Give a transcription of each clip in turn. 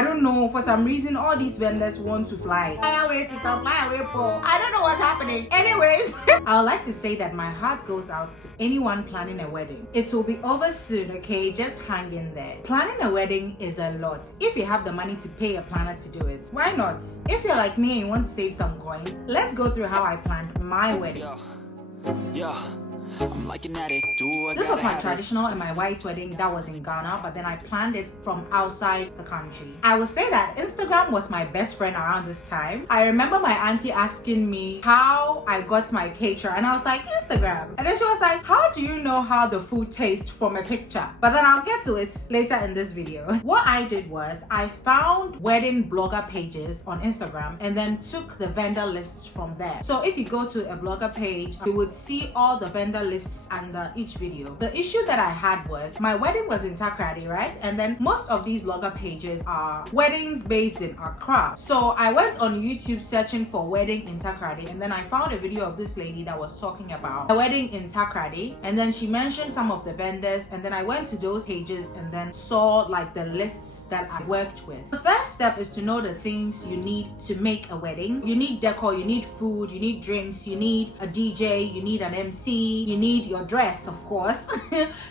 I don't know, for some reason all these vendors want to fly. Fly away, Peter, fly away, Paul. I don't know what's happening. Anyways, I would like to say that my heart goes out to anyone planning a wedding. It will be over soon, okay? Just hang in there. Planning a wedding is a lot. If you have the money to pay a planner to do it, why not? If you're like me and you want to save some coins, let's go through how I planned my wedding. Yeah. I'm like an addict. This was my traditional and my white wedding that was in Ghana, but then I planned it from outside the country. I will say that Instagram was my best friend around this time. I remember my auntie asking me how I got my caterer, and I was like, Instagram. And then she was like, how do you know how the food tastes from a picture? But then I'll get to it later in this video. What I did was I found wedding blogger pages on Instagram and then took the vendor lists from there. So if you go to a blogger page, you would see all the vendor lists under each video. The issue that I had was my wedding was in Takoradi, right? And then most of these blogger pages are weddings based in Accra. So I went on YouTube searching for wedding in Takoradi, and then I found a video of this lady that was talking about a wedding in Takoradi, and then she mentioned some of the vendors, and then I went to those pages and then saw like the lists that I worked with. The first step is to know the things you need to make a wedding. You need decor, you need food, you need drinks, you need a DJ, you need an MC, you need your dress, of course.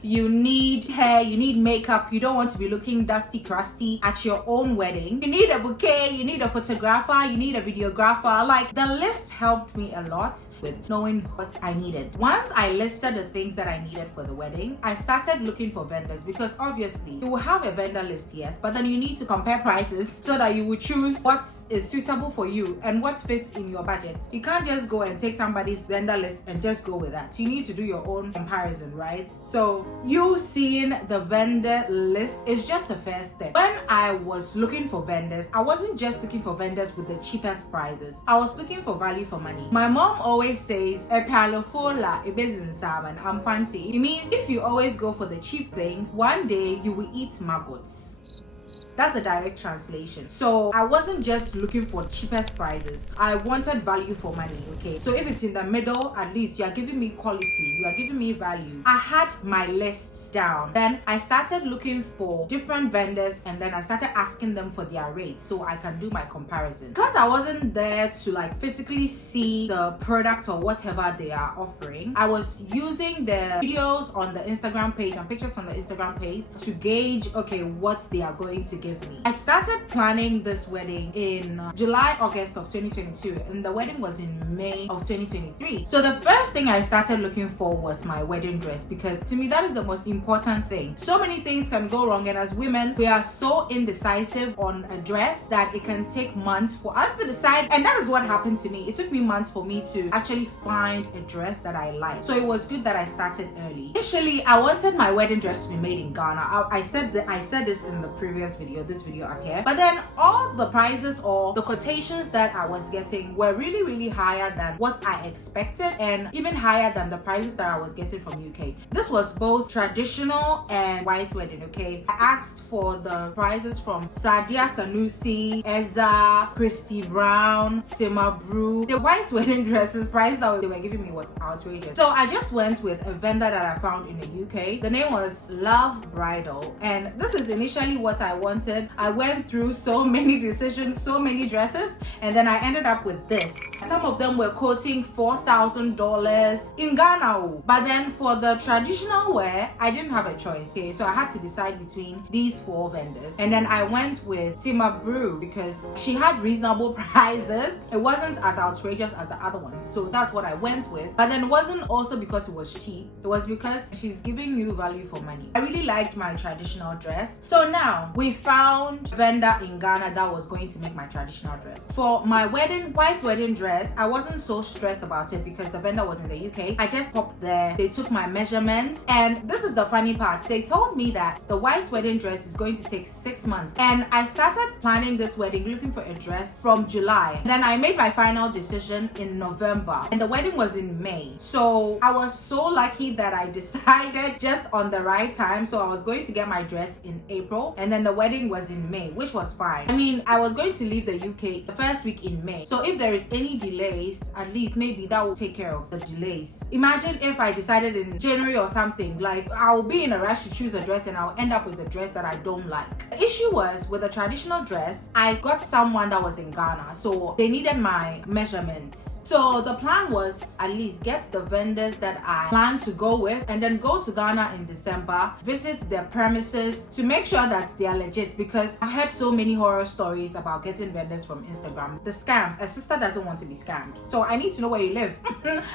You need hair, you need makeup. You don't want to be looking dusty, crusty at your own wedding. You need a bouquet, you need a photographer, you need a videographer. Like, the list helped me a lot with knowing what I needed. Once I listed the things that I needed for the wedding, I started looking for vendors, because obviously you will have a vendor list, yes, but then you need to compare prices so that you will choose what is suitable for you and what fits in your budget. You can't just go and take somebody's vendor list and just go with that. You need to do your own comparison, right? So you seeing the vendor list is just the first step. When I was looking for vendors, I wasn't just looking for vendors with the cheapest prices. I was looking for value for money. My mom always says, it means if you always go for the cheap things, one day you will eat maggots. That's a direct translation. So I wasn't just looking for cheapest prices. I wanted value for money, okay? So if it's in the middle, at least you are giving me quality, you are giving me value. I had my lists down. Then I started looking for different vendors, and then I started asking them for their rates so I can do my comparison. Because I wasn't there to like physically see the product or whatever they are offering, I was using the videos on the Instagram page and pictures on the Instagram page to gauge, okay, what they are going to give me. I started planning this wedding in July, August of 2022, and the wedding was in May of 2023. So the first thing I started looking for was my wedding dress, because to me that is the most important thing. So many things can go wrong, and as women we are so indecisive on a dress that it can take months for us to decide, and that is what happened to me. It took me months for me to actually find a dress that I like. So it was good that I started early. Initially I wanted my wedding dress to be made in Ghana. I said this in the previous video, this video up here, but then all the prices or the quotations that I was getting were really higher than what I expected, and even higher than the prices that I was getting from UK. This was both traditional and white wedding, okay? I asked for the prices from Sadia Sanusi, Ezra, Christy Brown, Sima Brew. The white wedding dresses price that they were giving me was outrageous. So I just went with a vendor that I found in the UK. The name was Love Bridal, and this is initially what I wanted. I went through so many decisions, so many dresses, and then I ended up with this. Some of them were quoting $4,000 in Ghana, but then for the traditional wear I didn't have a choice, okay? So I had to decide between these four vendors, and then I went with Sima Brew because she had reasonable prices. It wasn't as outrageous as the other ones, so that's what I went with. But then it wasn't also because it was cheap, it was because she's giving you value for money. I really liked my traditional dress. So now we found a vendor in Ghana that was going to make my traditional dress. For my wedding, white wedding dress, I wasn't so stressed about it because the vendor was in the UK. I just popped there, they took my measurements, and this is the funny part. They told me that the white wedding dress is going to take 6 months, and I started planning this wedding looking for a dress from July. Then I made my final decision in November, and the wedding was in May. So I was so lucky that I decided just on the right time. So I was going to get my dress in April, and then the wedding wedding was in May, which was fine. I mean, I was going to leave the UK the first week in May. So if there is any delays, at least maybe that will take care of the delays. Imagine if I decided in January or something, like I'll be in a rush to choose a dress and I'll end up with a dress that I don't like. The issue was with the traditional dress, I got someone that was in Ghana, so they needed my measurements. So the plan was at least get the vendors that I plan to go with and then go to Ghana in December, visit their premises to make sure that they are legit, because I heard so many horror stories about getting vendors from Instagram. The scams. A sister doesn't want to be scammed. So I need to know where you live.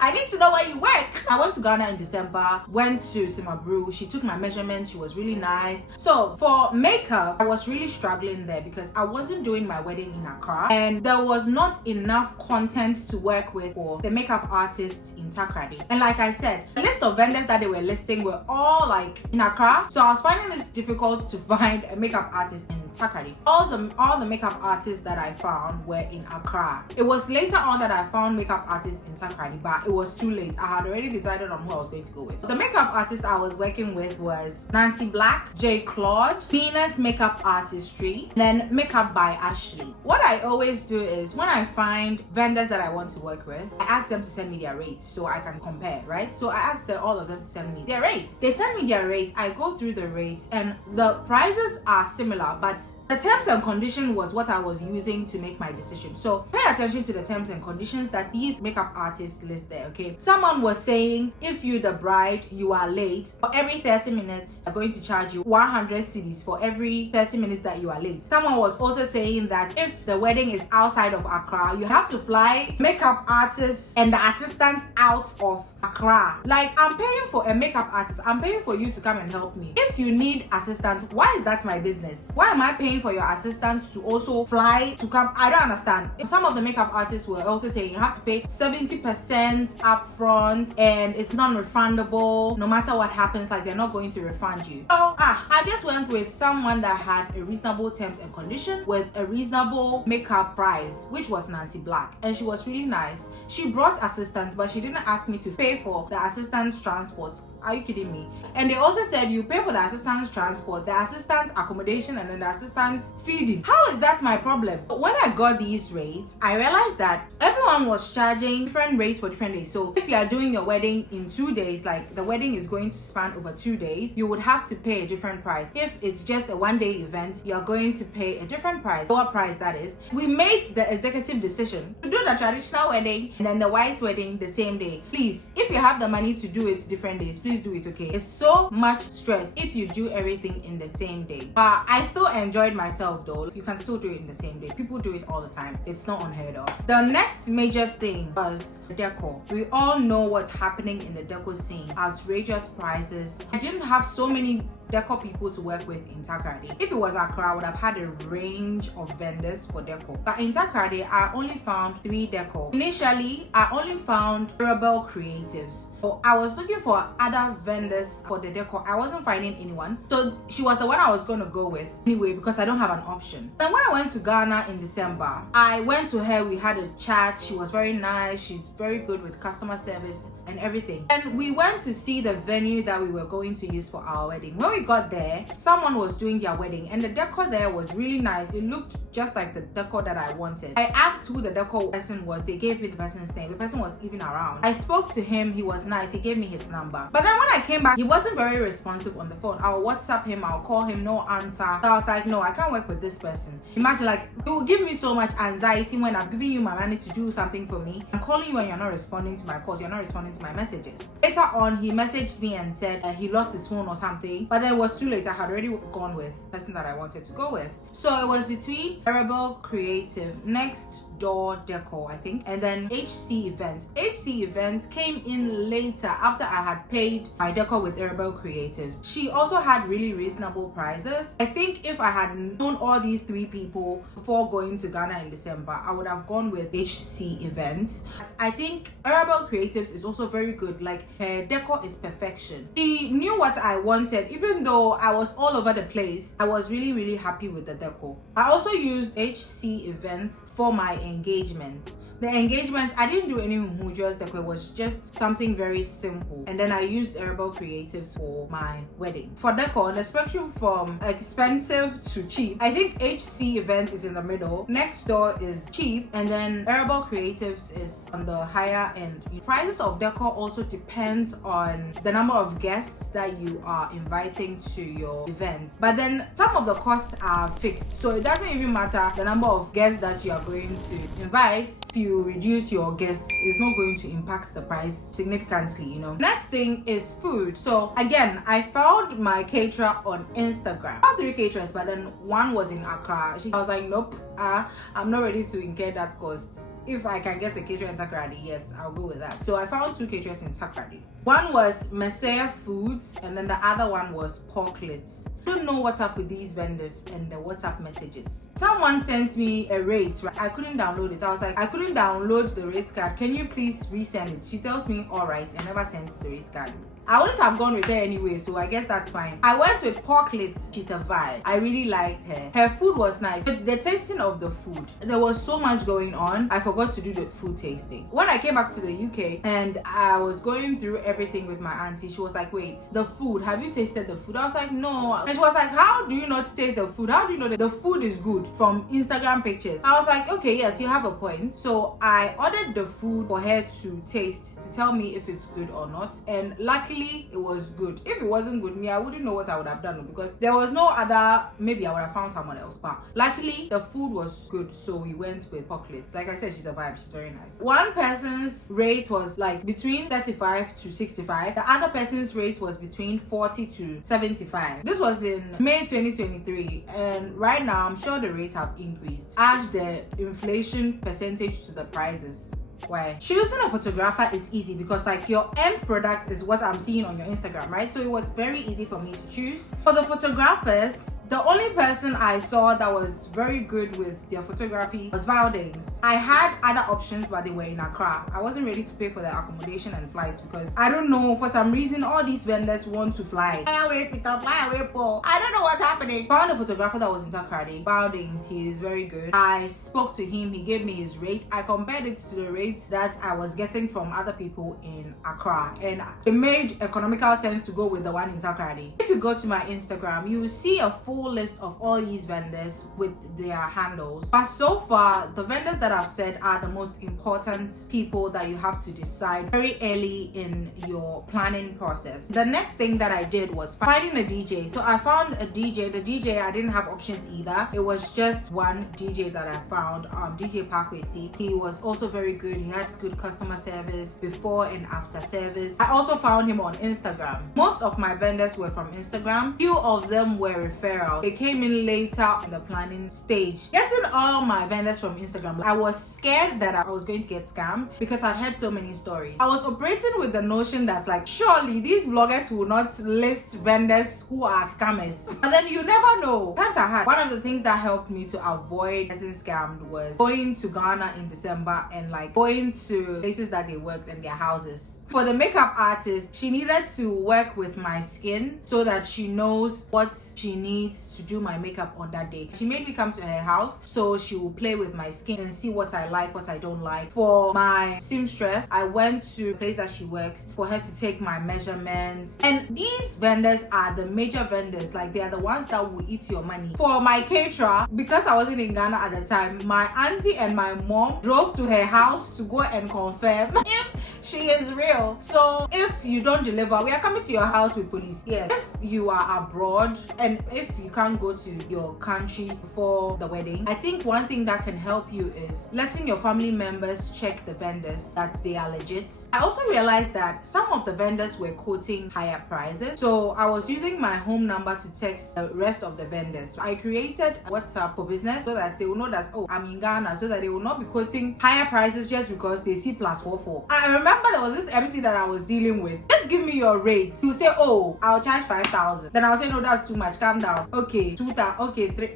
I need to know where you work. I went to Ghana in December, went to Simabru. She took my measurements. She was really nice. So for makeup, I was really struggling there because I wasn't doing my wedding in Accra and there was not enough content to work with for the makeup artists in Takoradi. And like I said, the list of vendors that they were listing were all like in Accra. So I was finding it difficult to find a makeup artist in Takoradi. All the makeup artists that I found were in Accra. It was later on that I found makeup artists in Takoradi, but it was too late. I had already decided on who I was going to go with. The makeup artist I was working with was Nancy Black, J. Claude, Venus Makeup Artistry, then Makeup by Ashley. What I always do is when I find vendors that I want to work with, I ask them to send me their rates so I can compare, right? So I asked all of them to send me their rates. They send me their rates, I go through the rates, and the prices are similar, but the terms and condition was what I was using to make my decision. So pay attention to the terms and conditions that these makeup artists list there, okay? Someone was saying if you the bride, you are late, for every 30 minutes, they're going to charge you 100 cedis for every 30 minutes that you are late. Someone was also saying that if the wedding is outside of Accra, you have to fly makeup artists and the assistants out of Accra. Like, I'm paying for a makeup artist. I'm paying for you to come and help me. If you need assistants, why is that my business? Why am I paying for your assistants to also fly to come? I don't understand. Some of the makeup artists were also saying you have to pay 70% upfront and it's non-refundable. No matter what happens, like they're not going to refund you. So I just went with someone that had a reasonable terms and condition with a reasonable makeup price, which was Nancy Black, and she was really nice. She brought assistants, but she didn't ask me to pay for the assistant's transport. Are you kidding me? And they also said you pay for the assistant's transport, the assistant's accommodation, and then the assistant's feeding. How is that my problem? But when I got these rates, I realized that everyone was charging different rates for different days. So if you are doing your wedding in 2 days, like the wedding is going to span over 2 days, you would have to pay a different price. If it's just a one-day event, you're going to pay a different price, lower price that is. We made the executive decision to do the traditional wedding and then the white wedding the same day. Please, if you have the money to do it different days, please do it, okay? It's so much stress if you do everything in the same day. But I still enjoyed myself though. You can still do it in the same day. People do it all the time. It's not unheard of. The next major thing was decor. We all know what's happening in the decor scene. Outrageous prices. I didn't have so many decor people to work with in Takoradi. If it was Accra, I would have had a range of vendors for decor. But in Takoradi, I only found 3 decor. Initially, I only found Rebel Creatives. So I was looking for other vendors for the decor. I wasn't finding anyone. So she was the one I was going to go with anyway because I don't have an option. Then when I went to Ghana in December, I went to her. We had a chat. She was very nice. She's very good with customer service and everything. And we went to see the venue that we were going to use for our wedding. When we got there, someone was doing their wedding and the decor there was really nice. It looked just like the decor that I wanted. I asked who the decor person was. They gave me the person's name. The person was even around. I spoke to him. He was nice. He gave me his number. But then when I came back, he wasn't very responsive on the phone. I'll WhatsApp him. I'll call him. No answer. So I was like, no, I can't work with this person. Imagine, like, it will give me so much anxiety when I'm giving you my money to do something for me. I'm calling you and you're not responding to my calls. You're not responding to my messages. Later on, he messaged me and said he lost his phone or something. But then it was too late. I had already gone with the person that I wanted to go with. So it was between Rebel Creative, Next Door Decor, I think, and then HC Events. HC Events came in later after I had paid my decor with Rebel Creatives. She also had really reasonable prices. I think if I had known all these 3 people before going to Ghana in December, I would have gone with HC Events. I think Rebel Creatives is also very good. Like, her decor is perfection. She knew what I wanted. Even though I was all over the place, I was really happy with the decor. I also used HC Events for my engagement. The engagement, I didn't do any just decor. It was just something very simple. And then I used Herbal Creatives for my wedding. For decor, on the spectrum from expensive to cheap, I think HC Events is in the middle. Next door is cheap, and then Herbal Creatives is on the higher end. The prices of decor also depends on the number of guests that you are inviting to your event. But then some of the costs are fixed, so it doesn't even matter the number of guests that you are going to invite. If you reduce your guests, it's not going to impact the price significantly, you know. Next thing is food. So again, I found my caterer on Instagram. I found 3 caterers, but then one was in Accra. I was like, nope, I'm not ready to incur that cost. If I can get a caterer in Takoradi, yes, I'll go with that. So I found 2 caterers in Takoradi. One was Messiah Foods, and then the other one was Porklets. I don't know what's up with these vendors and the WhatsApp messages. Someone sent me a rate, right? I couldn't download it. I was like, I couldn't download the rate card. Can you please resend it? She tells me, all right, and never sent the rate card. I wouldn't have gone with her anyway, so I guess that's fine. I went with Porklets. She's a vibe. I really liked her. Her food was nice. But the tasting of the food, there was so much going on. I forgot to do the food tasting. When I came back to the UK and I was going through everything with my auntie, she was like, wait, the food, have you tasted the food? I was like, no. And she was like, how do you not taste the food? How do you know that the food is good from Instagram pictures? I was like, okay, yes, you have a point. So I ordered the food for her to taste, to tell me if it's good or not. And luckily, it was good. If it wasn't good, I wouldn't know what I would have done, because there was no other, maybe I would have found someone else. But luckily, the food was good, so we went with Porklets. Like I said, she's a vibe. She's very nice. One person's rate was like between 35 to 65. The other person's rate was between 40 to 75. This was in May 2023, and right now I'm sure the rates have increased. Add the inflation percentage to the prices. Why? Choosing a photographer is easy because like your end product is what I'm seeing on your Instagram, right? So it was very easy for me to choose. For the photographers, the only person I saw that was very good with their photography was Valdings. I had other options, but they were in Accra. I wasn't ready to pay for the accommodation and flights because I don't know, for some reason all these vendors want to fly. Fly away, Peter, fly away, Paul. I don't know what's happening. Found a photographer that was in Takoradi. Valdings, he is very good. I spoke to him, he gave me his rate. I compared it to the rates that I was getting from other people in Accra, and it made economical sense to go with the one in Takoradi. If you go to my Instagram, you will see a full list of all these vendors with their handles, but so far the vendors that I've said are the most important people that you have to decide very early in your planning process. The next thing that I did was finding a DJ. So I found a DJ. The DJ, I didn't have options either. It was just one DJ that I found, DJ Parkway C. He was also very good. He had good customer service before and after service. I also found him on Instagram. Most of my vendors were from Instagram. Few of them were referrals. They came in later in the planning stage. Getting all my vendors from Instagram, I was scared that I was going to get scammed because I've heard so many stories. I was operating with the notion that like, surely these bloggers will not list vendors who are scammers. But then you never know. Times are hard. One of the things that helped me to avoid getting scammed was going to Ghana in December and like going to places that they worked in their houses. For the makeup artist, she needed to work with my skin so that she knows what she needs to do my makeup on that day. She made me come to her house so she will play with my skin and see what I like, what I don't like. For my seamstress, I went to a place that she works for her to take my measurements. And these vendors are the major vendors, like they are the ones that will eat your money. For my caterer, because I wasn't in Ghana at the time, my auntie and my mom drove to her house to go and confirm if she is real. So if you don't deliver, we are coming to your house with police. Yes. If you are abroad and if you can't go to your country before the wedding, I think one thing that can help you is letting your family members check the vendors that they are legit. I also realized that some of the vendors were quoting higher prices. So I was using my home number to text the rest of the vendors. I created WhatsApp for business so that they will know that, oh, I'm in Ghana, so that they will not be quoting higher prices just because they see +44. I remember there was this MC that I was dealing with. Just give me your rates. He will say, oh, I'll charge 5,000. Then I'll say, no, that's too much. Calm down. Okay, 2,000. Okay, 3.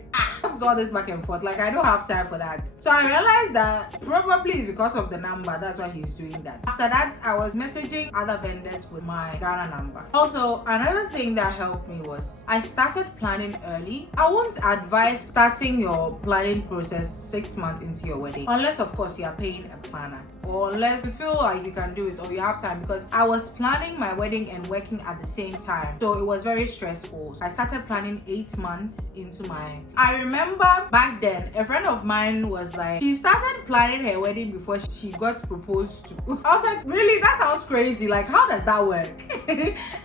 What's all this back and forth? Like, I don't have time for that. So I realized that probably it's because of the number. That's why he's doing that. After that, I was messaging other vendors with my Ghana number. Also, another thing that helped me was I started planning early. I won't advise starting your planning process 6 months into your wedding, unless of course you are paying a planner, or unless you feel like you can do it or you have time, because I was planning my wedding and working at the same time, so it was very stressful. I started planning 8 months into mine. I remember back then a friend of mine was like, she started planning her wedding before she got proposed to. I was like, really? That sounds crazy. Like, how does that work?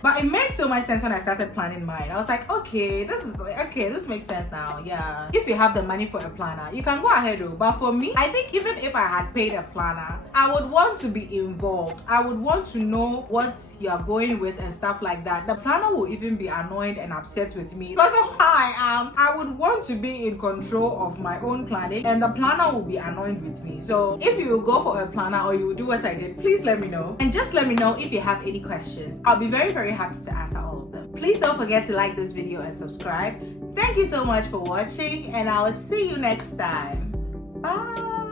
But it made so much sense when I started planning mine. I was like, okay, this makes sense now. Yeah, if you have the money for a planner, you can go ahead though. But for me, I think even if I had paid a planner, I would want to be involved. I would want to know what you're going with and stuff like that. The planner will even be annoyed and upset with me because of how I am. I would want to be in control of my own planning, and the planner will be annoyed with me. So if you will go for a planner or you will do what I did, please let me know. And just let me know if you have any questions. I'll be very, very happy to answer all of them. Please don't forget to like this video and subscribe. Thank you so much for watching, and I will see you next time. Bye.